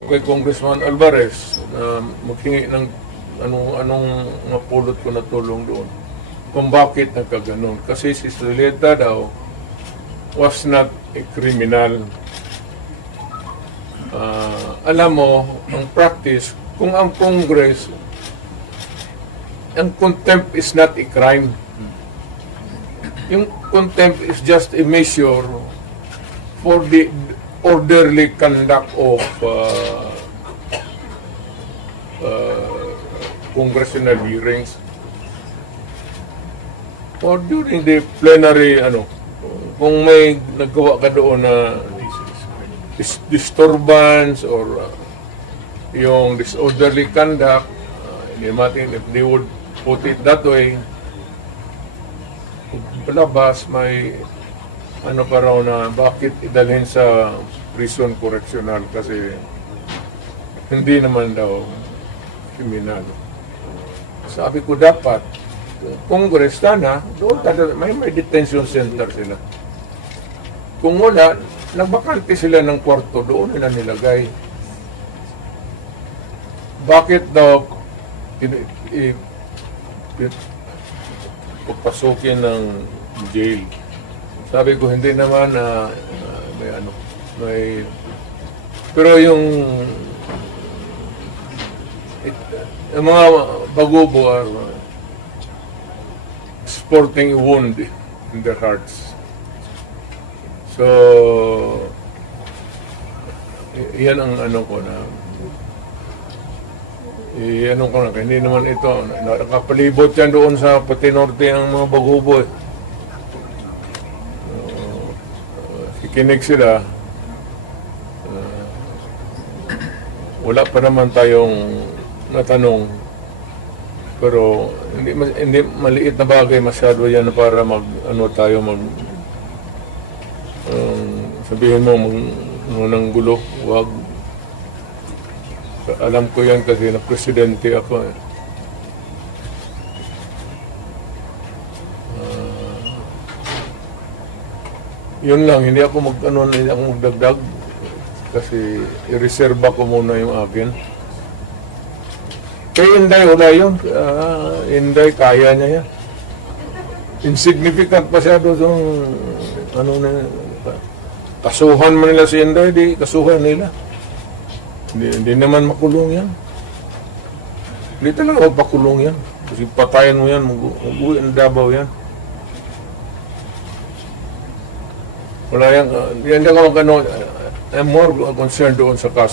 kay Congressman Alvarez na maghingi ng anong anong mapulot ko na tulong doon kung bakit nagkaganon. Kasi si Soleta daw was not a criminal. Ah, alam mo, ang practice, kung ang Congress, ang contempt is not a crime. Yung contempt is just a measure for the orderly conduct of uh, uh, congressional hearings. Or during the plenary ano kung may nagawa ka doon na dis- disturbance or uh, yung disorderly conduct uh, hindi natin if they would put it that way palabas may ano pa raw na bakit idalhin sa prison correctional kasi hindi naman daw kriminal. Sabi ko dapat Congress sana doon tada, may may detention center sila. Kung wala, nagbakante sila ng kwarto doon nila nilagay. Bakit daw in, i, i- pagpasukin ng jail? Sabi ko hindi naman na ah, may ano, may pero yung it, yung mga bagubo are uh, sporting wound in their hearts. So, yan ang ano ko na i ano ko na, hindi naman ito, nakapalibot yan doon sa Patinorte ang mga bagubo eh. Kikinig sila, uh, wala pa naman tayong natanong. Pero hindi, hindi maliit na bagay masyado yan para mag ano tayo mag um, sabihin mo mag, ano ng gulo, wag. Alam ko yan kasi na presidente ako eh. Yun lang, hindi ako mag ano, hindi ako magdagdag kasi i-reserve ko muna yung akin. Kay Inday, wala yun. Ah, Inday, kaya niya yan. Insignificant masyado itong ano na kasuhan mo nila si Inday, di kasuhan nila. Hindi, hindi naman makulong yan. Hindi talaga magpakulong yan. Kasi patayin mo yan, mag- mag-uwi yan. Wala yan. Uh, yan ako mag ano, I'm more concerned doon sa kaso